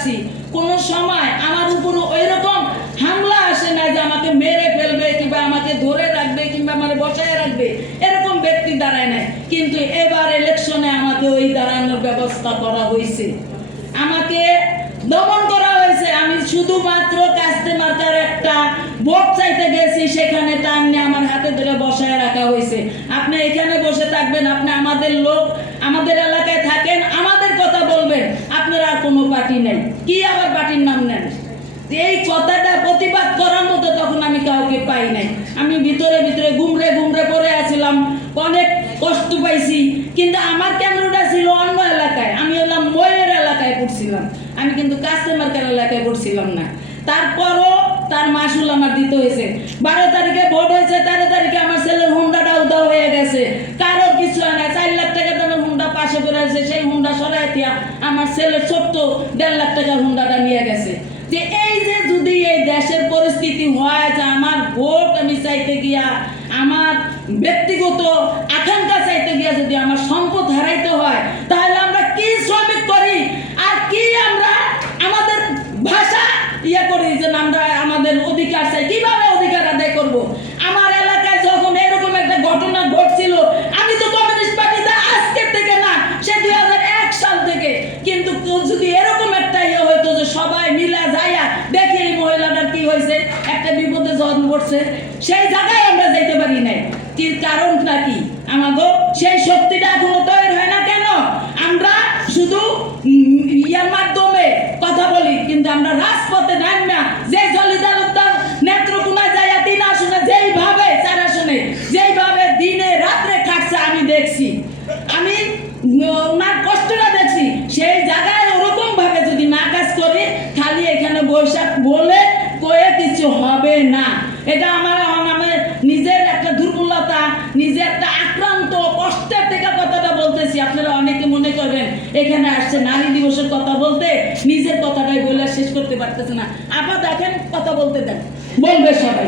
আসছি, কোনো সময় আমার উপর ওই রকম হামলা আসে না যে আমাকে মেরে ফেলবে কিংবা আমাকে ধরে রাখবে কিংবা আমার বসায় রাখবে, এরকম ব্যক্তি দাঁড়ায় নাই। কিন্তু এবার ইলেকশনে আমাকে ওই দাঁড়ানোর ব্যবস্থা করা হয়েছে, আমাকে দমন করা হয়েছে। আমি শুধুমাত্র কাস্তে মার্কার একটা ভোট চাইতে গেছি, সেখানে টানে আমার হাতে ধরে বসায় রাখা হয়েছে। আপনি এখানে বসে থাকবেন, আপনি আমাদের লোক, আমাদের এলাকায় থাকেন, আমাদের কথা বলবেন, আপনার আর কোনো পার্টি নাই, কি আবার পার্টির নাম নেন? এই কথাটা প্রতিবাদ করার মতো তখন আমি কাউকে পাই নাই। আমি ভিতরে ভিতরে গুমরে গুমরে পড়ে আছিলাম, অনেক কষ্ট পাইছি। কিন্তু আমার কেন্দ্রটা ছিল অন্য এলাকায়, আমি হলাম ময়ের এলাকায় পড়ছিলাম, আমি কিন্তু কাস্টমার এলাকায় পড়ছিলাম না। তারপরও তার মাসুল আমার দিতে হয়েছে। 12 তারিখে ভোট হয়েছে, 13 তারিখে আমার ছেলের হুন্ডাটা উধাও হয়ে গেছে, কারো কিছু হয় না। 4 লাখ টাকা দামের হুন্ডা পাশে করে আছে, সেই হুন্ডা সরাই দিয়া আমার ছেলের ছোট্ট 1.5 লাখ টাকার হুন্ডাটা নিয়ে গেছে। যে এই যে যদি এই দেশের পরিস্থিতি হয় যে আমার ভোট আমি চাইতে গিয়া, আমার ব্যক্তিগত আকাঙ্ক্ষা চাইতে গিয়া যদি আমার সম্পদ হারাইতে হয়, তাহলে আমরা কি শ্রমিক করি আর কি আমরা আমাদের ভাষা করি যে আমরা আমাদের অধিকার চাই, কিভাবে অধিকার আদায় করব? আমার এলাকায় যখন এরকম একটা ঘটনা ঘটছিল, আমি তো কমিউনিস্ট পার্টিতে আজকের থেকে না, সে 2001 সাল থেকে। কিন্তু যদি এরকম একটা হইতো যে সবাই মিলা যাইয়া দেখি এই মহিলাটার কি হয়েছে, একটা বিপদে জন্ম পড়ছে, সেই জায়গায় আমরা যাইতে পারি নাই। কি কারণটা কি? আমাগো সেই শক্তিটা এখনো তৈরি হয় না কেন? আমরা শুধু ইয়ার মাধ্যমে কথা বলি, কিন্তু আমরা রাজপথে নাম না, যে জলিদার উদ্যান নেত্রকোনায় যাইয়া 3 আসনে যেইভাবে 4 আসনে যেইভাবে দিনে রাত্রে খাটছে আমি দেখছি, আমি ওনার কষ্টটা দেখছি। সেই জায়গায় ওরকম ভাবে যদি না কাজ করি, খালি এখানে বৈশাখ বলে কয়ে কিছু হবে না। এটা আমার নিজের একটা দুর্বলতা, নিজের একটা আক্রান্ত কষ্টের থেকে কথাটা বলতেছি। আপনারা অনেকে মনে করবেন এখানে আসছে নারী দিবসের কথা বলতে, নিজের কথাটাই বলে শেষ করতে পারতেছে না। আপা দেখেন, কথা বলতে দেন, বলবে সবাই।